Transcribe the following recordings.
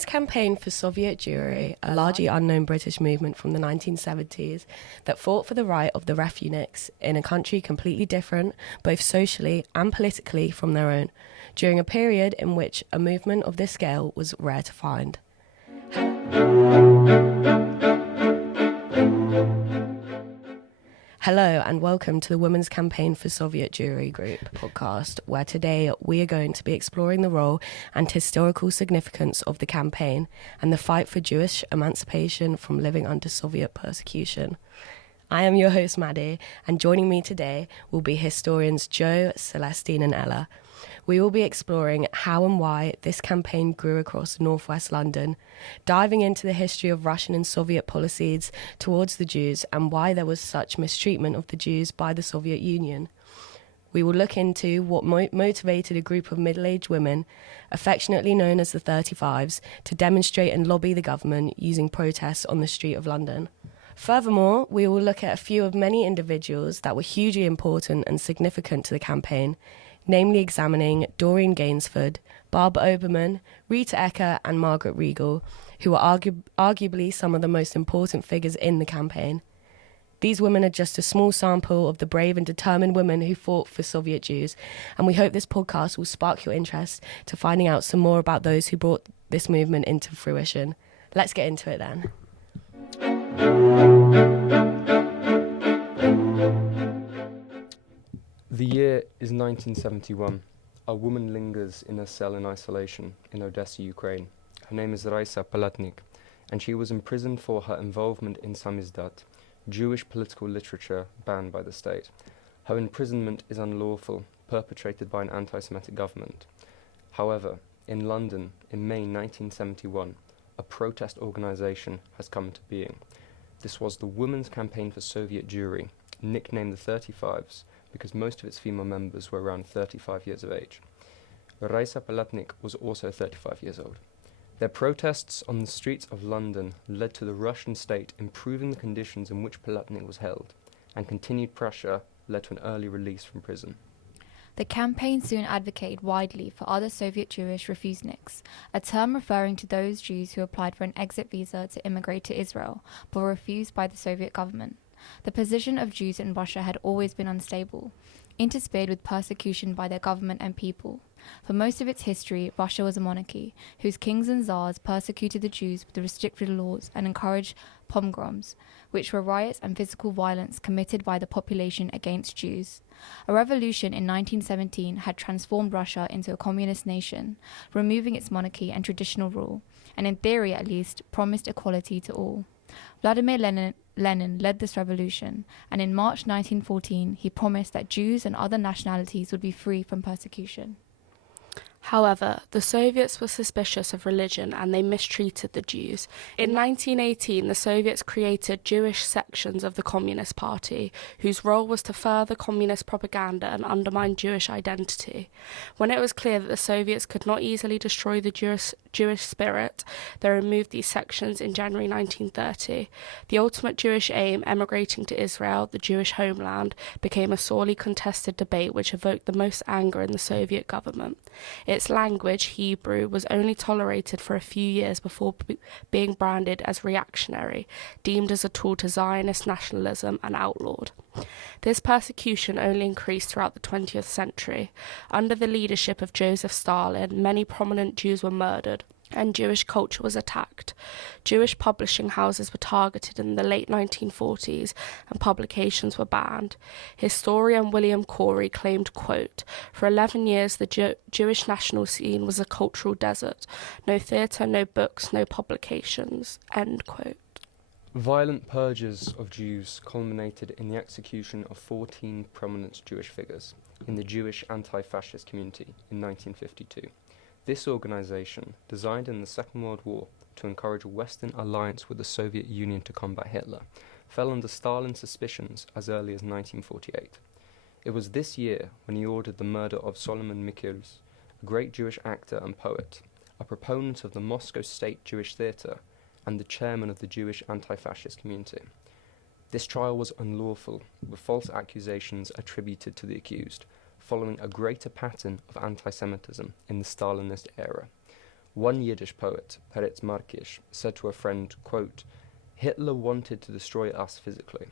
Women's Campaign for Soviet Jewry, a largely unknown British movement from the 1970s that fought for the right of the refuseniks in a country completely different, both socially and politically, from their own, during a period in which a movement of this scale was rare to find. Hello and welcome to the Women's Campaign for Soviet Jewry Group Podcast, where today we are going to be exploring the role and historical significance of the campaign and the fight for Jewish emancipation from living under Soviet persecution. I am your host Madeleine, and joining me today will be historians Jo, Celestin and Ella. We will be exploring how and why this campaign grew across northwest London, diving into the history of Russian and Soviet policies towards the Jews and why there was such mistreatment of the Jews by the Soviet Union. We will look into what motivated a group of middle-aged women, affectionately known as the 35s, to demonstrate and lobby the government using protests on the street of London. Furthermore, we will look at a few of many individuals that were hugely important and significant to the campaign, namely examining Doreen Gainsford, Barbara Obermann, Rita Ecker and Margaret Regal, who are arguably some of the most important figures in the campaign. These women are just a small sample of the brave and determined women who fought for Soviet Jews, and we hope this podcast will spark your interest to finding out some more about those who brought this movement into fruition. Let's get into it then. The year is 1971. A woman lingers in a cell in isolation in Odessa, Ukraine. Her name is Raisa Palatnik, and she was imprisoned for her involvement in samizdat, Jewish political literature banned by the state. Her imprisonment is unlawful, perpetrated by an anti-Semitic government. However, in London, in May 1971, a protest organisation has come into being. This was the Women's Campaign for Soviet Jewry, nicknamed the 35s, because most of its female members were around 35 years of age. Raisa Palatnik was also 35 years old. Their protests on the streets of London led to the Russian state improving the conditions in which Palatnik was held, and continued pressure led to an early release from prison. The campaign soon advocated widely for other Soviet Jewish refuseniks, a term referring to those Jews who applied for an exit visa to immigrate to Israel, but were refused by the Soviet government. The position of Jews in Russia had always been unstable, interspersed with persecution by their government and people. For most of its history, Russia was a monarchy, whose kings and czars persecuted the Jews with restricted laws and encouraged pogroms, which were riots and physical violence committed by the population against Jews. A revolution in 1917 had transformed Russia into a communist nation, removing its monarchy and traditional rule, and in theory at least, promised equality to all. Vladimir Lenin led this revolution, and in March 1914 he promised that Jews and other nationalities would be free from persecution. However, the Soviets were suspicious of religion and they mistreated the Jews. In 1918, the Soviets created Jewish sections of the Communist Party, whose role was to further communist propaganda and undermine Jewish identity. When it was clear that the Soviets could not easily destroy the Jewish spirit, they removed these sections in January 1930. The ultimate Jewish aim, emigrating to Israel, the Jewish homeland, became a sorely contested debate which evoked the most anger in the Soviet government. Its language, Hebrew, was only tolerated for a few years before being branded as reactionary, deemed as a tool to Zionist nationalism, and outlawed. This persecution only increased throughout the 20th century. Under the leadership of Joseph Stalin, many prominent Jews were murdered, and Jewish culture was attacked. Jewish publishing houses were targeted in the late 1940s, and publications were banned. Historian William Corey claimed, quote, "For 11 years the Jewish national scene was a cultural desert. No theatre, no books, no publications," end quote. Violent purges of Jews culminated in the execution of 14 prominent Jewish figures in the Jewish anti-fascist community in 1952. This organisation, designed in the Second World War to encourage a Western alliance with the Soviet Union to combat Hitler, fell under Stalin's suspicions as early as 1948. It was this year when he ordered the murder of Solomon Mikhels, a great Jewish actor and poet, a proponent of the Moscow State Jewish Theatre, and the chairman of the Jewish anti-fascist community. This trial was unlawful, with false accusations attributed to the accused, following a greater pattern of anti-Semitism in the Stalinist era. One Yiddish poet, Peretz Markish, said to a friend, quote, "Hitler wanted to destroy us physically.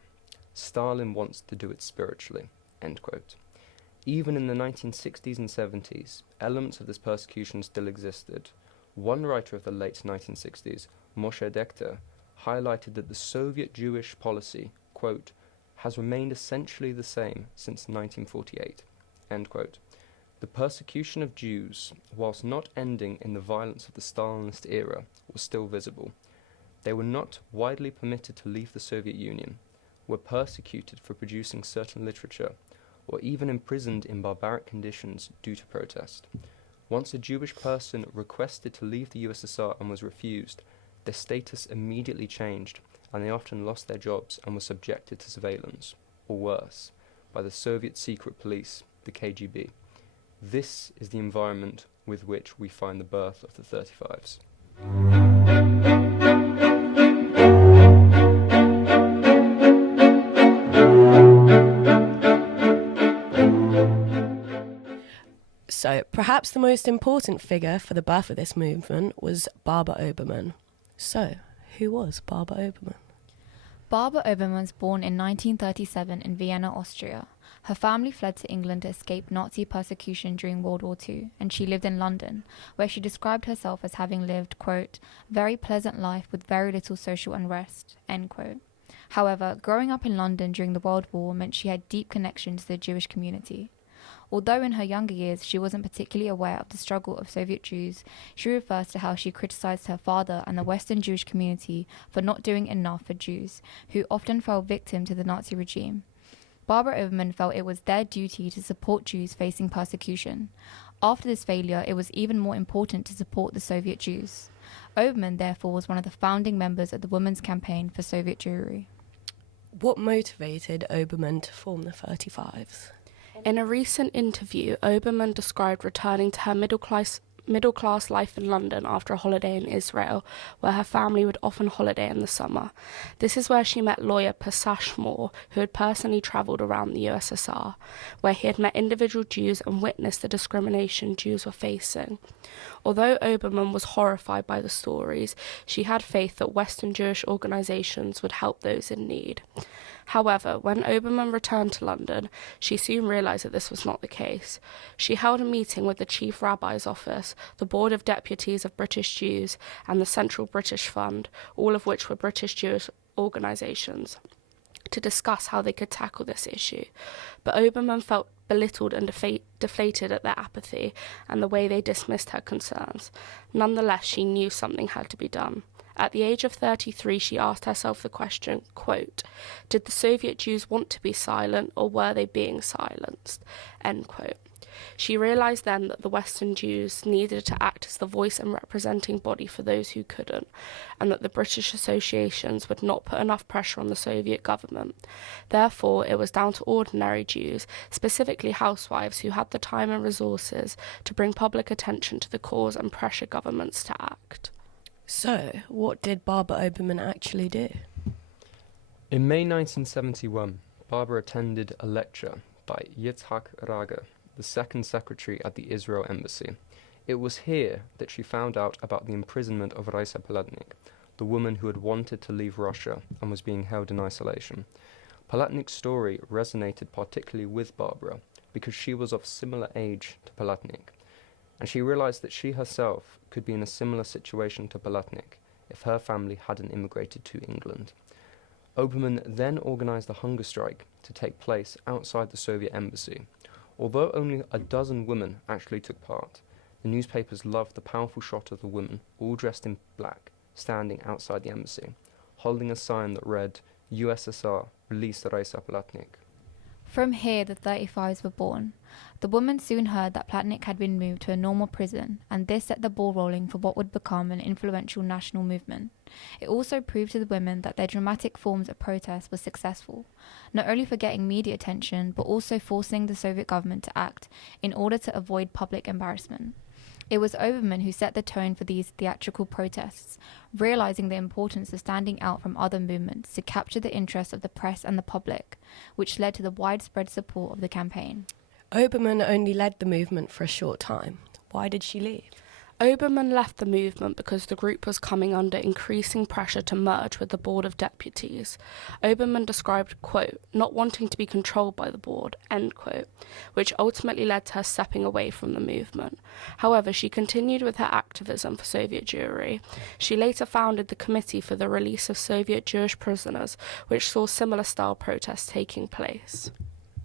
Stalin wants to do it spiritually," end quote. Even in the 1960s and 70s, elements of this persecution still existed. One writer of the late 1960s, Moshe Dekter, highlighted that the Soviet Jewish policy, quote, "has remained essentially the same since 1948," end quote. The persecution of Jews, whilst not ending in the violence of the Stalinist era, was still visible. They were not widely permitted to leave the Soviet Union, were persecuted for producing certain literature, or even imprisoned in barbaric conditions due to protest. Once a Jewish person requested to leave the USSR and was refused, their status immediately changed, and they often lost their jobs and were subjected to surveillance, or worse, by the Soviet secret police, the KGB. This is the environment with which we find the birth of the 35s. So, perhaps the most important figure for the birth of this movement was Barbara Obermann. So, who was Barbara Obermann? Barbara Obermann was born in 1937 in Vienna, Austria. Her family fled to England to escape Nazi persecution during World War II, and she lived in London, where she described herself as having lived, quote, "very pleasant life with very little social unrest," end quote. However, growing up in London during the World War meant she had deep connections to the Jewish community. Although in her younger years she wasn't particularly aware of the struggle of Soviet Jews, she refers to how she criticized her father and the Western Jewish community for not doing enough for Jews, who often fell victim to the Nazi regime. Barbara Obermann felt it was their duty to support Jews facing persecution. After this failure, it was even more important to support the Soviet Jews. Obermann, therefore, was one of the founding members of the Women's Campaign for Soviet Jewry. What motivated Obermann to form the 35s? In a recent interview, Obermann described returning to her middle-class life in London after a holiday in Israel, where her family would often holiday in the summer. This is where she met lawyer Pesachmore, who had personally travelled around the USSR, where he had met individual Jews and witnessed the discrimination Jews were facing. Although Obermann was horrified by the stories, she had faith that Western Jewish organisations would help those in need. However, when Obermann returned to London, she soon realised that this was not the case. She held a meeting with the Chief Rabbi's Office, the Board of Deputies of British Jews, and the Central British Fund, all of which were British Jewish organisations, to discuss how they could tackle this issue. But Obermann felt belittled and deflated at their apathy and the way they dismissed her concerns. Nonetheless, she knew something had to be done. At the age of 33, she asked herself the question, quote, "Did the Soviet Jews want to be silent, or were they being silenced?" End quote. She realised then that the Western Jews needed to act as the voice and representing body for those who couldn't, and that the British associations would not put enough pressure on the Soviet government. Therefore, it was down to ordinary Jews, specifically housewives, who had the time and resources to bring public attention to the cause and pressure governments to act. So, what did Barbara Obermann actually do? In May 1971, Barbara attended a lecture by Yitzhak Rager, the second secretary at the Israel Embassy. It was here that she found out about the imprisonment of Raisa Palatnik, the woman who had wanted to leave Russia and was being held in isolation. Palatnik's story resonated particularly with Barbara because she was of similar age to Palatnik, and she realized that she herself could be in a similar situation to Palatnik if her family hadn't immigrated to England. Obermann then organized a hunger strike to take place outside the Soviet embassy. Although only a dozen women actually took part, the newspapers loved the powerful shot of the women, all dressed in black, standing outside the embassy, holding a sign that read, "USSR, release Raisa Palatnik." From here, the 35s were born. The woman soon heard that Palatnik had been moved to a normal prison, and this set the ball rolling for what would become an influential national movement. It also proved to the women that their dramatic forms of protest were successful, not only for getting media attention, but also forcing the Soviet government to act in order to avoid public embarrassment. It was Obermann who set the tone for these theatrical protests, realizing the importance of standing out from other movements to capture the interest of the press and the public, which led to the widespread support of the campaign. Obermann only led the movement for a short time. Why did she leave? Obermann left the movement because the group was coming under increasing pressure to merge with the Board of Deputies. Obermann described, quote, not wanting to be controlled by the board, end quote, which ultimately led to her stepping away from the movement. However, she continued with her activism for Soviet Jewry. She later founded the Committee for the Release of Soviet Jewish Prisoners, which saw similar style protests taking place.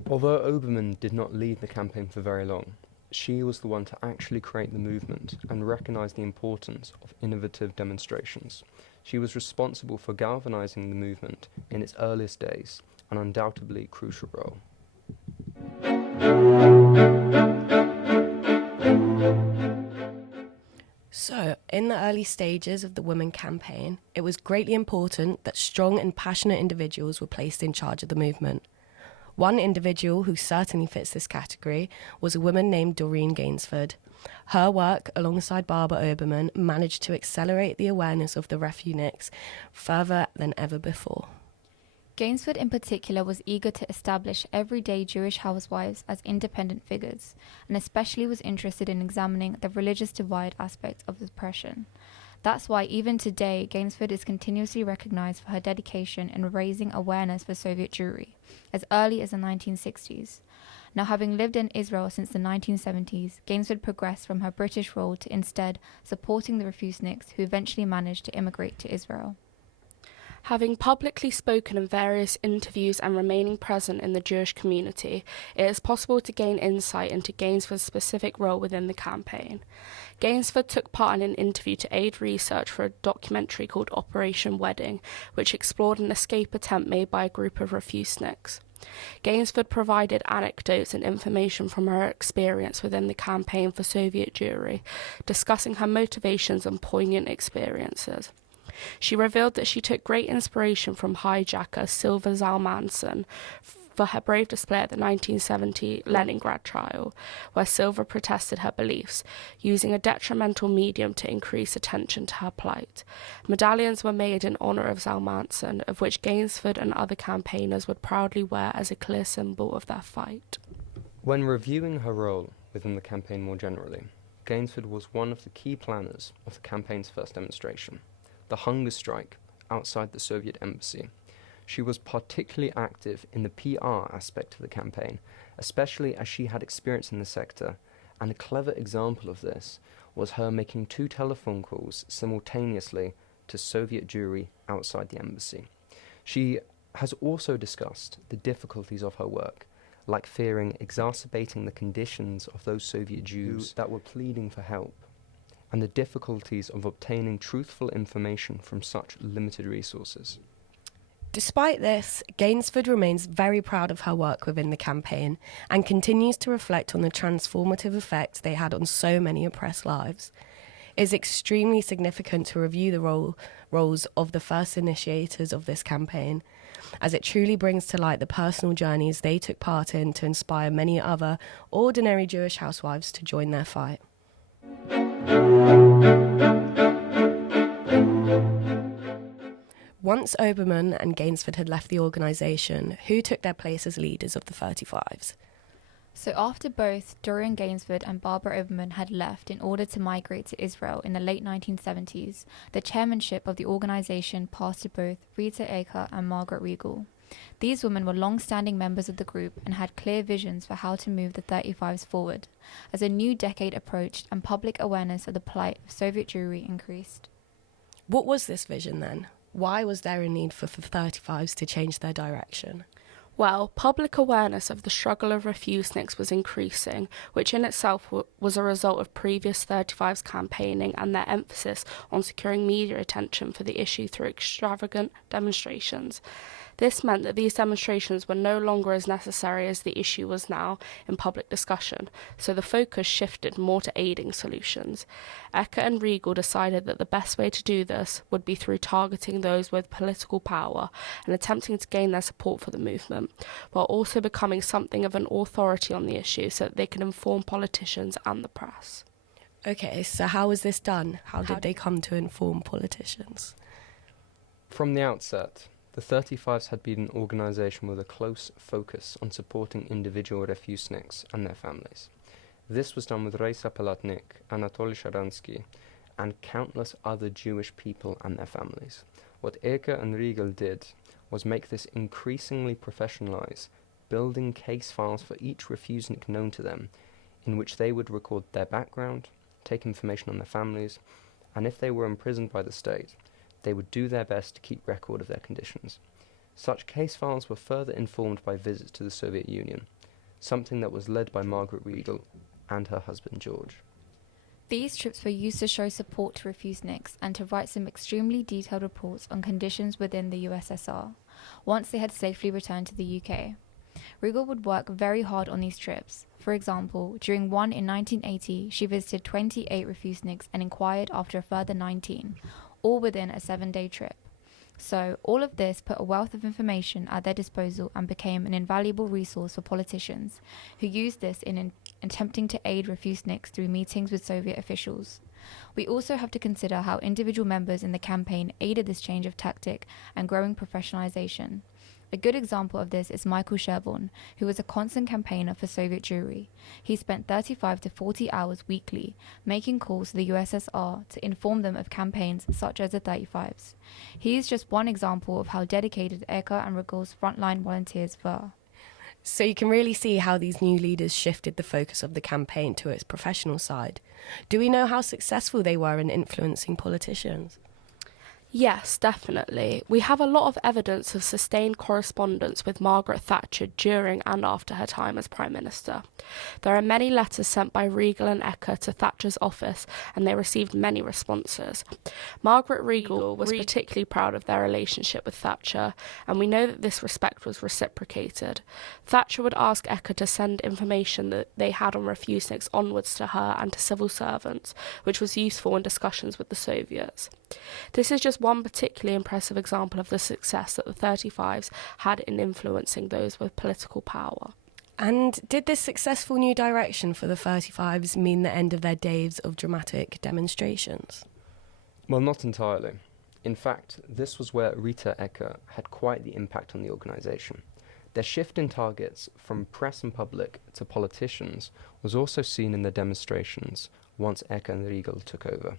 Although Obermann did not lead the campaign for very long, she was the one to actually create the movement and recognise the importance of innovative demonstrations. She was responsible for galvanising the movement in its earliest days, an undoubtedly crucial role. So, in the early stages of the Women Campaign, it was greatly important that strong and passionate individuals were placed in charge of the movement. One individual who certainly fits this category was a woman named Doreen Gainsford. Her work, alongside Barbara Obermann, managed to accelerate the awareness of the refuseniks further than ever before. Gainsford in particular was eager to establish everyday Jewish housewives as independent figures, and especially was interested in examining the religious divide aspect of oppression. That's why even today, Gainsford is continuously recognised for her dedication in raising awareness for Soviet Jewry, as early as the 1960s. Now, having lived in Israel since the 1970s, Gainsford progressed from her British role to instead supporting the refuseniks who eventually managed to immigrate to Israel. Having publicly spoken in various interviews and remaining present in the Jewish community, it is possible to gain insight into Gainsford's specific role within the campaign. Gainsford took part in an interview to aid research for a documentary called Operation Wedding, which explored an escape attempt made by a group of refuseniks. Gainsford provided anecdotes and information from her experience within the campaign for Soviet Jewry, discussing her motivations and poignant experiences. She revealed that she took great inspiration from hijacker Silva Zalmanson for her brave display at the 1970 Leningrad trial, where Silva protested her beliefs, using a detrimental medium to increase attention to her plight. Medallions were made in honour of Zalmanson, of which Gainsford and other campaigners would proudly wear as a clear symbol of their fight. When reviewing her role within the campaign more generally, Gainsford was one of the key planners of the campaign's first demonstration, the hunger strike outside the Soviet embassy. She was particularly active in the PR aspect of the campaign, especially as she had experience in the sector, and a clever example of this was her making 2 telephone calls simultaneously to Soviet Jewry outside the embassy. She has also discussed the difficulties of her work, like fearing exacerbating the conditions of those Soviet Jews that were pleading for help, and the difficulties of obtaining truthful information from such limited resources. Despite this, Gainsford remains very proud of her work within the campaign and continues to reflect on the transformative effect they had on so many oppressed lives. It is extremely significant to review the roles of the first initiators of this campaign, as it truly brings to light the personal journeys they took part in to inspire many other ordinary Jewish housewives to join their fight. Once Obermann and Gainsford had left the organisation, who took their place as leaders of the 35s? So after both Doreen Gainsford and Barbara Obermann had left in order to migrate to Israel in the late 1970s, the chairmanship of the organisation passed to both Rita Aker and Margaret Regal. These women were long-standing members of the group and had clear visions for how to move the 35s forward, as a new decade approached and public awareness of the plight of Soviet Jewry increased. What was this vision then? Why was there a need for the 35s to change their direction? Well, public awareness of the struggle of refuseniks was increasing, which in itself was a result of previous 35s campaigning and their emphasis on securing media attention for the issue through extravagant demonstrations. This meant that these demonstrations were no longer as necessary as the issue was now in public discussion, so the focus shifted more to aiding solutions. Ecker and Regal decided that the best way to do this would be through targeting those with political power and attempting to gain their support for the movement, while also becoming something of an authority on the issue so that they could inform politicians and the press. Okay, so how was this done? How did they come to inform politicians? From the outset, the 35s had been an organisation with a close focus on supporting individual refuseniks and their families. This was done with Raisa Palatnik, Anatoly Sharansky, and countless other Jewish people and their families. What Eka and Riegel did was make this increasingly professionalized, building case files for each refusenik known to them, in which they would record their background, take information on their families, and if they were imprisoned by the state, they would do their best to keep record of their conditions. Such case files were further informed by visits to the Soviet Union, something that was led by Margaret Riegel and her husband George. These trips were used to show support to refuseniks and to write some extremely detailed reports on conditions within the USSR, once they had safely returned to the UK. Riegel would work very hard on these trips. For example, during one in 1980, she visited 28 refuseniks and inquired after a further 19, all within a 7-day trip. So, all of this put a wealth of information at their disposal and became an invaluable resource for politicians, who used this in attempting to aid refuseniks through meetings with Soviet officials. We also have to consider how individual members in the campaign aided this change of tactic and growing professionalization. A good example of this is Michael Sherborne, who was a constant campaigner for Soviet Jewry. He spent 35 to 40 hours weekly making calls to the USSR to inform them of campaigns such as the 35s. He is just one example of how dedicated Eka and Riegel's frontline volunteers were. So you can really see how these new leaders shifted the focus of the campaign to its professional side. Do we know how successful they were in influencing politicians? Yes, definitely. We have a lot of evidence of sustained correspondence with Margaret Thatcher during and after her time as Prime Minister. There are many letters sent by Riegel and Eka to Thatcher's office, and they received many responses. Margaret Riegel was particularly proud of their relationship with Thatcher, and we know that this respect was reciprocated. Thatcher would ask Eka to send information that they had on refuseniks onwards to her and to civil servants, which was useful in discussions with the Soviets. This is just one particularly impressive example of the success that the 35s had in influencing those with political power. And did this successful new direction for the 35s mean the end of their days of dramatic demonstrations? Well, not entirely. In fact, this was where Rita Eka had quite the impact on the organisation. Their shift in targets from press and public to politicians was also seen in the demonstrations once Eka and Riegel took over.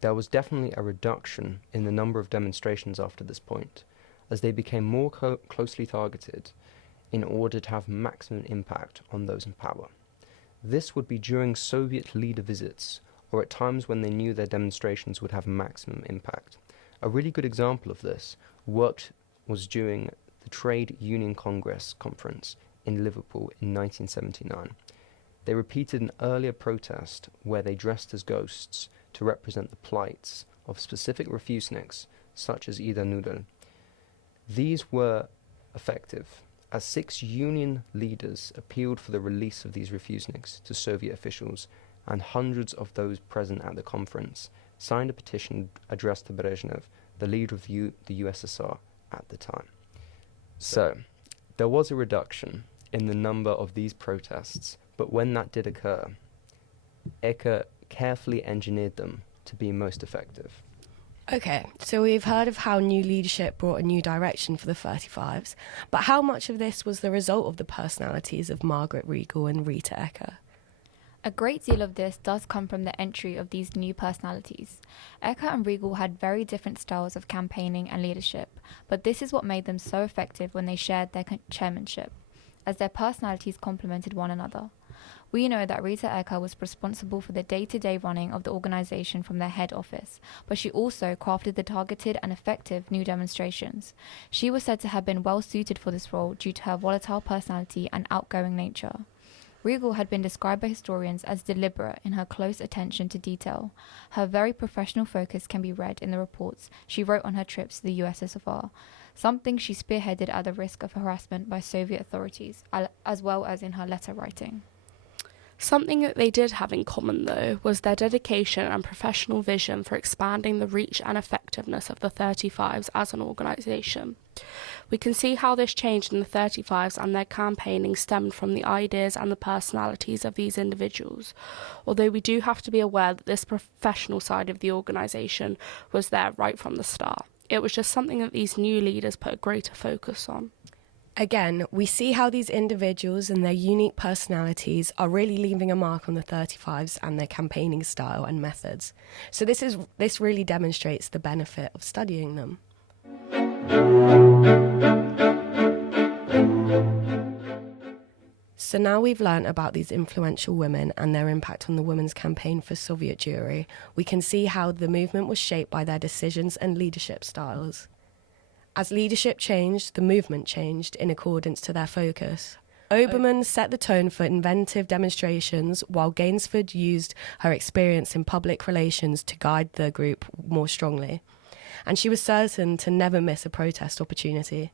There was definitely a reduction in the number of demonstrations after this point, as they became more closely targeted in order to have maximum impact on those in power. This would be during Soviet leader visits, or at times when they knew their demonstrations would have maximum impact. A really good example of this was during the Trade Union Congress conference in Liverpool in 1979. They repeated an earlier protest where they dressed as ghosts to represent the plights of specific refuseniks, such as Ida Nudel. These were effective, as 6 union leaders appealed for the release of these refuseniks to Soviet officials, and hundreds of those present at the conference signed a petition addressed to Brezhnev, the leader of the USSR at the time. So, there was a reduction in the number of these protests, but when that did occur, Eka carefully engineered them to be most effective. Okay, so we've heard of how new leadership brought a new direction for the 35s, but how much of this was the result of the personalities of Margaret Riegel and Rita Eka? A great deal of this does come from the entry of these new personalities. Eka and Riegel had very different styles of campaigning and leadership, but this is what made them so effective when they shared their chairmanship, as their personalities complemented one another. We know that Rita Eka was responsible for the day-to-day running of the organisation from their head office, but she also crafted the targeted and effective new demonstrations. She was said to have been well suited for this role due to her volatile personality and outgoing nature. Riegel had been described by historians as deliberate in her close attention to detail. Her very professional focus can be read in the reports she wrote on her trips to the USSR, something she spearheaded at the risk of harassment by Soviet authorities, as well as in her letter writing. Something that they did have in common, though, was their dedication and professional vision for expanding the reach and effectiveness of the 35s as an organisation. We can see how this change in the 35s and their campaigning stemmed from the ideas and the personalities of these individuals, although we do have to be aware that this professional side of the organisation was there right from the start. It was just something that these new leaders put a greater focus on. Again, we see how these individuals and their unique personalities are really leaving a mark on the 35s and their campaigning style and methods. So this really demonstrates the benefit of studying them. So now we've learnt about these influential women and their impact on the women's campaign for Soviet Jewry, we can see how the movement was shaped by their decisions and leadership styles. As leadership changed, the movement changed in accordance to their focus. Obermann set the tone for inventive demonstrations, while Gainsford used her experience in public relations to guide the group more strongly. And she was certain to never miss a protest opportunity.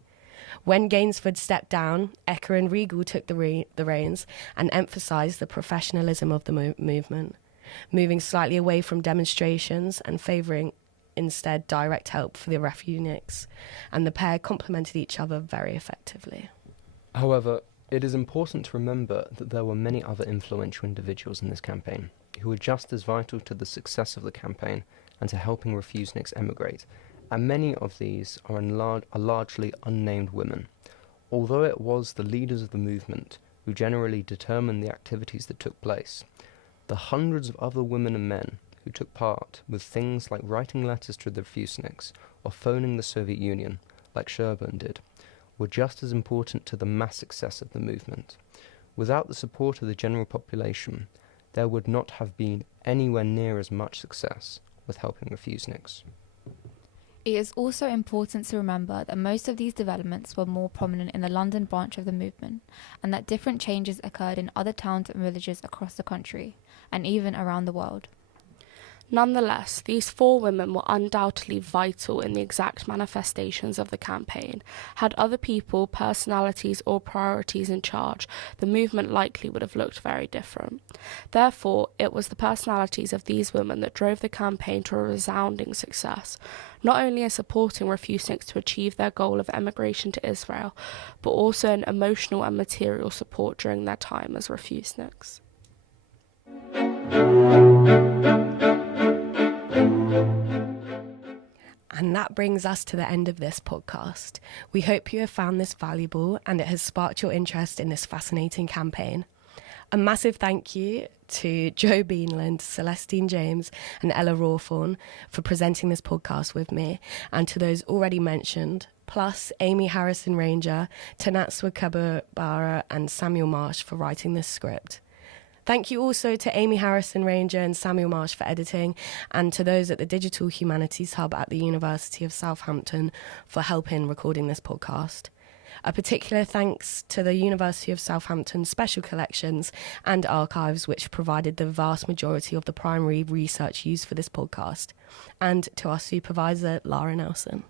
When Gainsford stepped down, Ecker and Riegel took the reins and emphasised the professionalism of the movement, moving slightly away from demonstrations and favouring instead direct help for the refuseniks, and the pair complemented each other very effectively. However, it is important to remember that there were many other influential individuals in this campaign who were just as vital to the success of the campaign and to helping refuseniks emigrate, and many of these are largely unnamed women. Although it was the leaders of the movement who generally determined the activities that took place, the hundreds of other women and men who took part with things like writing letters to the refuseniks or phoning the Soviet Union, like Sherburne did, were just as important to the mass success of the movement. Without the support of the general population, there would not have been anywhere near as much success with helping refuseniks. It is also important to remember that most of these developments were more prominent in the London branch of the movement, and that different changes occurred in other towns and villages across the country, and even around the world. Nonetheless, these four women were undoubtedly vital in the exact manifestations of the campaign. Had other people, personalities, or priorities in charge, the movement likely would have looked very different. Therefore, it was the personalities of these women that drove the campaign to a resounding success, not only in supporting refuseniks to achieve their goal of emigration to Israel, but also in emotional and material support during their time as refuseniks. And that brings us to the end of this podcast. We hope you have found this valuable and it has sparked your interest in this fascinating campaign. A massive thank you to Joe Beanland, Celestin James and Ella Rowthorn for presenting this podcast with me, and to those already mentioned, plus Amy Harrison Ranger, Tanatswa Kabara and Samuel Marsh for writing this script. Thank you also to Amy Harrison Ranger and Samuel Marsh for editing, and to those at the Digital Humanities Hub at the University of Southampton for helping recording this podcast. A particular thanks to the University of Southampton Special Collections and Archives, which provided the vast majority of the primary research used for this podcast, and to our supervisor, Lara Nelson.